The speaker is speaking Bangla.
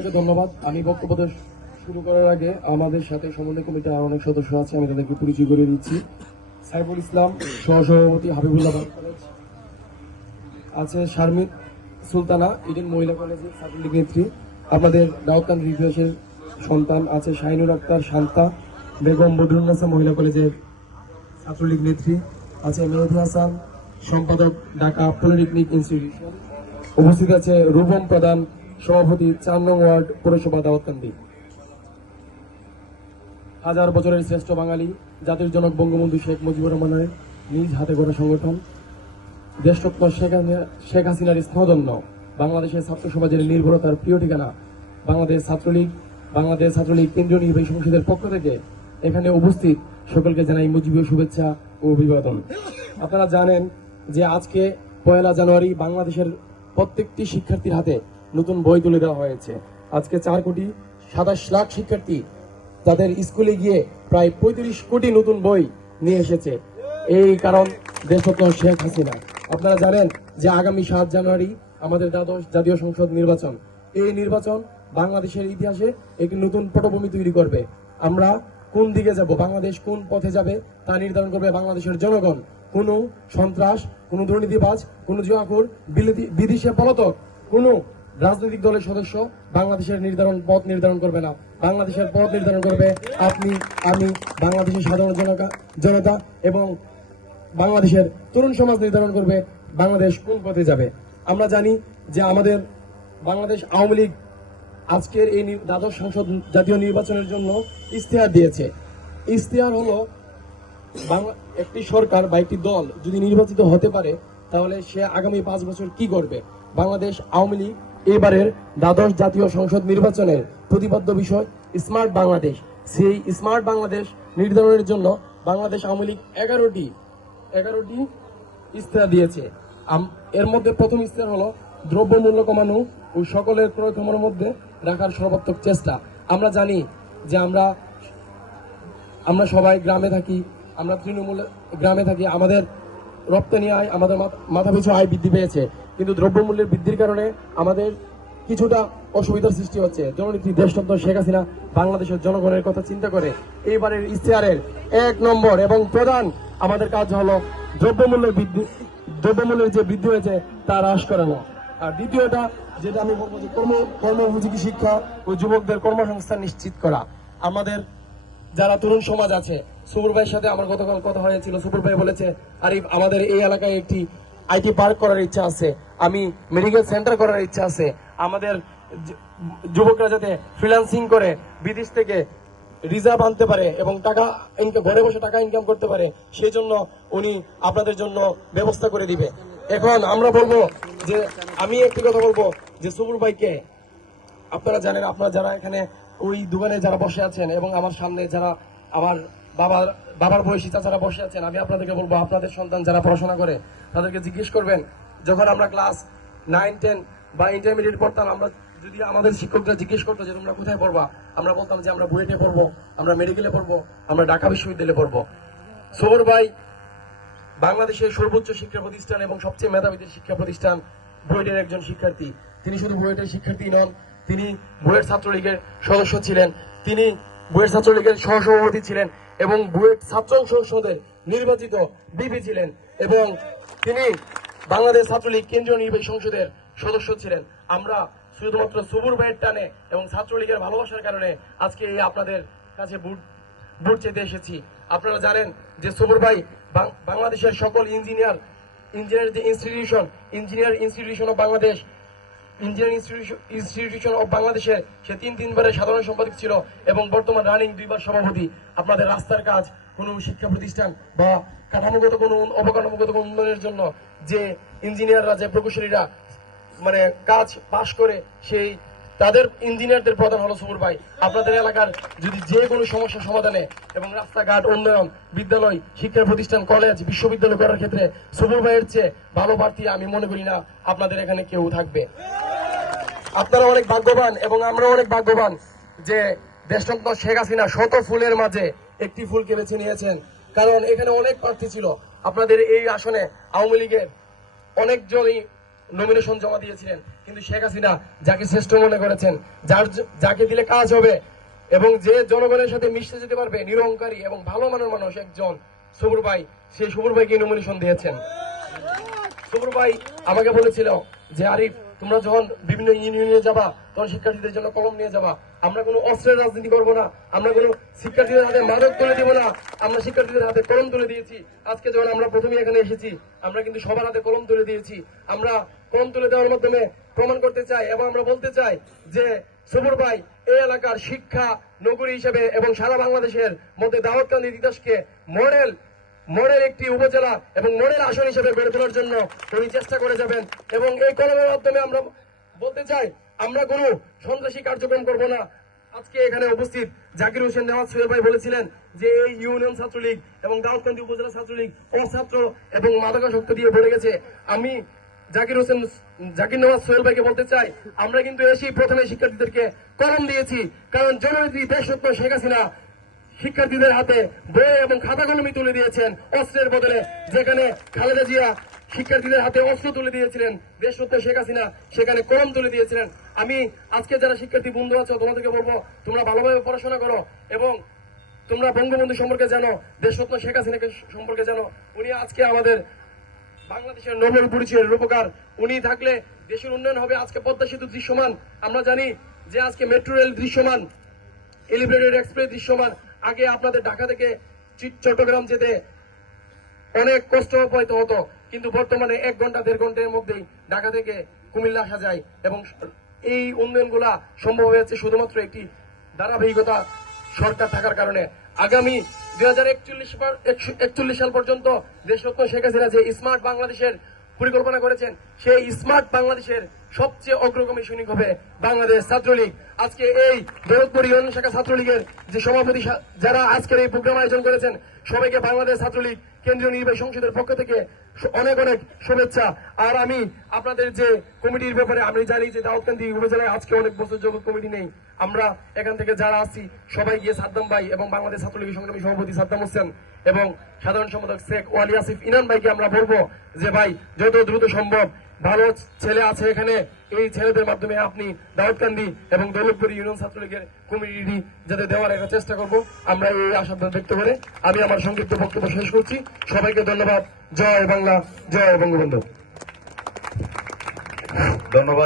সবাইকে ধন্যবাদ। আমি বক্তব্য শুরু করার আগে আমাদের সাথে সমন্বয় কমিটির অনেক সদস্য আছে, আমি তাদেরকে পরিচয় করে দিচ্ছি। সাইফুল ইসলাম, সহসভাপতি হাবিবুল্লাহ আছে শারমিন সুলতানা, ইডেন মহিলা কলেজের ছাত্রলীগ নেত্রী। আমাদের দাউদ্দান রিভিউসের সন্তান আছে শাহিনুর আক্তার শান্তা। বেগম বদরুন্নাসা মহিলা কলেজের ছাত্রলীগ নেত্রী। আছে মেহেদি হাসান, সম্পাদক ঢাকা পলিটেকনিক ইনস্টিটিউশন। উপস্থিত আছে রূপম প্রধান সভাপতি চার নং ওয়ার্ড পৌরসভা দাওয়াতকান্দি হাজার বছরের শ্রেষ্ঠ বাঙালি, জাতির জনক বঙ্গবন্ধু শেখ মুজিবুর রহমানের নিজ হাতে গড়া সংগঠন। দেশরত্ন শেখ হাসিনা- শেখ হাসিনার স্নেহদন্য বাংলাদেশের ছাত্র সমাজের নির্ভরতার প্রিয় ঠিকানা, বাংলাদেশ ছাত্রলীগ বাংলাদেশ ছাত্রলীগ কেন্দ্রীয় নির্বাহী সংসদের পক্ষ থেকে এখানে উপস্থিত সকলকে জানাই মুজিবীয় শুভেচ্ছা ও অভিবাদন। আপনারা জানেন যে আজকে পয়লা জানুয়ারি বাংলাদেশের প্রত্যেকটি শিক্ষার্থীর হাতে নতুন বই তুলে দেওয়া হয়েছে। আজকে চার কোটি সাতাশ লাখ শিক্ষার্থী তাদের স্কুলে গিয়ে প্রায় পঁয়ত্রিশ কোটি নতুন বই নিয়ে এসেছে। এই কারণ দেশরত্ন শেখ হাসিনা। আপনারা জানেন যে আগামী সাত জানুয়ারি আমাদের দ্বাদশ জাতীয় সংসদ নির্বাচন। এই নির্বাচন বাংলাদেশের ইতিহাসে একটি নতুন পটভূমি তৈরি করবে। আমরা কোন দিকে যাব, বাংলাদেশ কোন পথে যাবে তা নির্ধারণ করবে বাংলাদেশের জনগণ। কোনো সন্ত্রাস, কোনো দুর্নীতিবাজ, কোনো জুয়াখোর বিদেশে পলাতক, কোনো রাজনৈতিক দলের সদস্য বাংলাদেশের নির্ধারণ পথ নির্ধারণ করবে না। বাংলাদেশের পথ নির্ধারণ করবে আপনি, আমি, বাংলাদেশের সাধারণ জনতা জনতা এবং বাংলাদেশের তরুণ সমাজ নির্ধারণ করবে বাংলাদেশ কোন পথে যাবে। আমরা জানি যে আমাদের বাংলাদেশ আওয়ামী লীগ আজকের এই দ্বাদশ সংসদ জাতীয় নির্বাচনের জন্য ইশতেহার দিয়েছে। ইশতেহার হলো একটি সরকার বা একটি দল যদি নির্বাচিত হতে পারে, তাহলে সে আগামী পাঁচ বছর কি করবে? বাংলাদেশ আওয়ামী লীগ এবারের দ্বাদশ জাতীয় সংসদ নির্বাচনের প্রতিপাদ্য বিষয়, স্মার্ট বাংলাদেশ। সেই স্মার্ট বাংলাদেশ নির্ধারণের জন্য বাংলাদেশ আওয়ামী লীগ এগারোটি এগারোটি ইস্তেহার দিয়েছে। এর মধ্যে প্রথম ইস্তেহার হলো দ্রব্যমূল্য কমানো ও সকলের ক্রয় ক্ষমতার মধ্যে রাখার সর্বাত্মক চেষ্টা। আমরা জানি যে আমরা আমরা সবাই গ্রামে থাকি, আমরা তৃণমূল গ্রামে থাকি, আমাদের রপ্তানি আয় আমাদের মাথা পিছু আয় বৃদ্ধি পেয়েছে। কিন্তু দ্রব্যমূল্যের বৃদ্ধির কারণে আমাদের কিছুটা অসুবিধার সৃষ্টি হচ্ছে। জননীতি দেশরত্ন শেখ হাসিনা বাংলাদেশের জনগণের কথা চিন্তা করে এইবারের ইশতেহারের এক নম্বর এবং প্রধান আমাদের কাজ হলো দ্রব্যমূল্যের বৃদ্ধি দ্রব্যমূল্যের যে বৃদ্ধি হয়েছে তা হ্রাস করানো। আর দ্বিতীয়টা, যেটা আমি বলব যে কর্ম কর্মোপযোগী শিক্ষা ও যুবকদের কর্মসংস্থান নিশ্চিত করা। আমাদের যারা তরুণ সমাজ আছে সুপুর ভাইয়ের সাথে আমার গতকাল কথা হয়েছিল। সুপুর ভাই বলেছে, আরিফ, আমাদের এই এলাকায় একটি আইটি পার্ক করার ইচ্ছা আছে। আমি মেডিকেল সেন্টার করার ইচ্ছা আছে। আমাদের যুবকরা যাতে ফ্রিল্যান্সিং করে, বিদেশ থেকে রিজার্ভ আনতে পারে এবং টাকা ইনকাম ঘরে বসে টাকা ইনকাম করতে পারে সেই জন্য উনি আপনাদের জন্য ব্যবস্থা করে দিবে। এখন আমরা বলব যে, আমি একটি কথা বলব যে সুপুর ভাইকে, আপনারা জানেন, আপনারা যারা এখানে ওই দোকানে যারা বসে আছেন এবং আমার সামনে যারা আমার বাবার বাবার বয়সী চাচারা বসে আছেন, আমি আপনাদেরকে বলব, আপনাদের সন্তান যারা পড়াশোনা করে, তাদেরকে জিজ্ঞেস করবেন যখন আমরা ক্লাস নাইন টেন বা ইন্টারমিডিয়েট পড়তাম, আমরা যদি আমাদের শিক্ষকরা জিজ্ঞেস করতো যে, তোমরা কোথায় পড়বা? আমরা বলতাম যে, আমরা বুয়েটে পড়ব, আমরা মেডিকেলে পড়ব, আমরা ঢাকা বিশ্ববিদ্যালয়ে পড়ব। সোহর ভাই বাংলাদেশের সর্বোচ্চ শিক্ষা প্রতিষ্ঠান এবং সবচেয়ে মেধাবীদের শিক্ষা প্রতিষ্ঠান বুয়েটের একজন শিক্ষার্থী। তিনি শুধু বুয়েটের শিক্ষার্থী নন, তিনি বুয়েট ছাত্রলীগের সদস্য ছিলেন। তিনি বুয়েট ছাত্রলীগের সহসভাপতি ছিলেন এবং বুয়েট ছাত্র সংসদের নির্বাচিত বিপি ছিলেন এবং তিনি বাংলাদেশ ছাত্রলীগ কেন্দ্রীয় নির্বাহী সংসদের সদস্য ছিলেন। আমরা শুধুমাত্র সবুর ভাইয়ের টানে এবং ছাত্রলীগের ভালোবাসার কারণে আজকে এই আপনাদের কাছে বুট ভোট চেতে এসেছি। আপনারা জানেন যে সবুর ভাই বাংলাদেশের সকল ইঞ্জিনিয়ার ইঞ্জিনিয়ার যে institution engineer institution of Bangladesh engineer institution of বাংলাদেশে সে তিন তিনবারের সাধারণ সম্পাদক ছিল এবং বর্তমান রানিং দুইবার সভাপতি। আপনাদের রাস্তার কাজ, কোনো শিক্ষা প্রতিষ্ঠান বা কাঠামোগত কোনো অবকাঠামোগত কোনো উন্নয়নের জন্য যে ইঞ্জিনিয়াররা, যে প্রকৌশলীরা মানে কাজ পাশ করে সেই তাদের ইঞ্জিনিয়ারদের প্রধান হলো সুমুর ভাই। আপনাদের এলাকার যদি যে কোনো সমস্যা সমাধানে এবং রাস্তাঘাট, উন্নয়ন, বিদ্যালয়, শিক্ষা প্রতিষ্ঠান, কলেজ, বিশ্ববিদ্যালয় করার ক্ষেত্রে সুমুর ভাইয়ের চেয়ে ভালো প্রার্থী আমি মনে করি না। আপনাদের এখানে কেউ থাকবে। আপনারা অনেক ভাগ্যবান এবং আমরা অনেক ভাগ্যবান যে দেশরত্ন শেখ হাসিনা শত ফুলের মাঝে একটি ফুলকে বেছে নিয়েছেন। কারণ এখানে অনেক প্রার্থী ছিল। আপনাদের এই আসনে আওয়ামী লীগের অনেকজনই নমিনেশন জমা দিয়েছিলেন। কিন্তু শেখ হাসিনা যাকে শ্রেষ্ঠ মনে করেছেন, যার যাকে দিলে কাজ হবে এবং যে জনগণের সাথে মিশতে যেতে পারবে, নিরহংকারী এবং ভালো মানের মানুষ একজন সবুর ভাই, সেই সবুর ভাইকে নমিনেশন দিয়েছেন। সবুর ভাই আমাকে বলেছিল যে, আরিফ তোমরা যখন বিভিন্ন ইউনিয়নে যাবা, তখন শিক্ষার্থীদের জন্য কলম নিয়ে যাবা। আমরা কোনো অস্ত্রের রাজনীতি করব না। আমরা কোনো শিক্ষার্থীদের হাতে মাদক তুলে দিব না। আমরা শিক্ষার্থীদের হাতে কলম তুলে দিয়েছি। আজকে যখন আমরা প্রথমে এখানে এসেছি, আমরা কিন্তু সবার হাতে কলম তুলে দিয়েছি। আমরা কলম তুলে দেওয়ার মাধ্যমে প্রমাণ করতে চাই এবং আমরা বলতে চাই যে সবুর ভাই, এই এলাকার শিক্ষা, নগরী হিসেবে এবং সারা বাংলাদেশের মধ্যে দাওয়াতকান্দি তিতাসকে মডেল মডেল একটি উপজেলা এবং মডেল আসন হিসেবে গড়ে তোলার জন্য উনি চেষ্টা করে যাবেন। এবং এই কলমের মাধ্যমে আমরা বলতে চাই, আমরা কোনো সন্ত্রাসী কার্যক্রম করব না। আজকে এখানে উপস্থিত জাকির হোসেন নেওয়াজ সোহেল ভাই বলেছিলেন যে এই ইউনিয়ন ছাত্রলীগ এবং দাউদকান্দি উপজেলা ছাত্রলীগ অছাত্র এবং মাদকাসক্ত দিয়ে ভরে গেছে। আমি জাকির হোসেন, জাকির নওয়াজ সোহেল ভাইকে বলতে চাই, আমরা কিন্তু এসেই প্রথমে শিক্ষার্থীদেরকে কলম দিয়েছি, কারণ জননেত্রী দেশরত্ন শেখ হাসিনা শিক্ষার্থীদের হাতে বই এবং খাতা কলমি তুলে দিয়েছেন অস্ত্রের বদলে, যেখানে খালেদা জিয়া শিক্ষার্থীদের হাতে অস্ত্র তুলে দিয়েছিলেন, দেশ দেশরত্ন শেখ হাসিনা সেখানে কলম তুলে দিয়েছিলেন। আমি আজকে যারা শিক্ষার্থী, বন্ধু আছো, তোমাদেরকে বলব, তোমরা ভালোভাবে পড়াশোনা করো এবং তোমরা বঙ্গবন্ধু সম্পর্কে জানো দেশরত্ন শেখ হাসিনাকে সম্পর্কে জানো। উনি আজকে আমাদের বাংলাদেশের নোবেল পরিচয়ের রূপকার। উনি থাকলে দেশের উন্নয়ন হবে, আজকে পদ্মা সেতু দৃশ্যমান। আমরা জানি যে আজকে মেট্রো রেল দৃশ্যমান, এলিভেটেড এক্সপ্রেস দৃশ্যমান। আগে আপনাদের ঢাকা থেকে চট্টগ্রাম যেতে অনেক কষ্ট পাইতে হতো। কিন্তু বর্তমানে এক ঘণ্টা, দেড় ঘণ্টার মধ্যেই ঢাকা থেকে কুমিল্লা আসা যায় এবং এই উন্নয়নগুলা সম্ভব হয়েছে শুধুমাত্র একটি ধারাবাহিকতা সরকার থাকার কারণে। আগামী দুই হাজার একচল্লিশ সাল পর্যন্ত দেশরত্ন শেখ হাসিনা যে স্মার্ট বাংলাদেশের পরিকল্পনা করেছেন, সেই স্মার্ট বাংলাদেশের সবচেয়ে অগ্রগামী সৈনিক হবে বাংলাদেশ ছাত্রলীগ। আজকে এই দৌলতপুর ইউনিয়ন শাখা ছাত্রলীগের যে সভাপতি যারা আজকের এই প্রোগ্রাম আয়োজন করেছেন, সবাইকে বাংলাদেশ ছাত্রলীগ কেন্দ্রীয় নির্বাহী সংসদের পক্ষ থেকে অনেক অনেক শুভেচ্ছা। আর আমি আপনাদের যে কমিটির ব্যাপারে আমি জানি যে দাউদকান্দি উপজেলায় আজকে অনেক বছর জগৎ কমিটি নেই। আমরা এখান থেকে যারা আছি, সবাই গিয়ে সাদ্দাম ভাই এবং বাংলাদেশ ছাত্রলীগের সংগ্রামী সভাপতি সাদ্দাম হোসেন এবং সাধারণ সম্পাদক শেখ ওয়ালি আসিফ ইনান ভাইকে আমরা বলব যে, ভাই, যত দ্রুত সম্ভব ভালো ছেলে আছে এখানে এই ছেলেদের মাধ্যমে আপনি দাউদকান্দি এবং দৌলতপুর ইউনিয়ন ছাত্রলীগের কমিটি যাতে দেওয়ার একটা চেষ্টা করব। আমরা এই আশা ব্যক্ত করে আমি আমার সংক্ষিপ্ত বক্তব্য শেষ করছি। সবাইকে ধন্যবাদ। জয় বাংলা, জয় বঙ্গবন্ধু। ধন্যবাদ।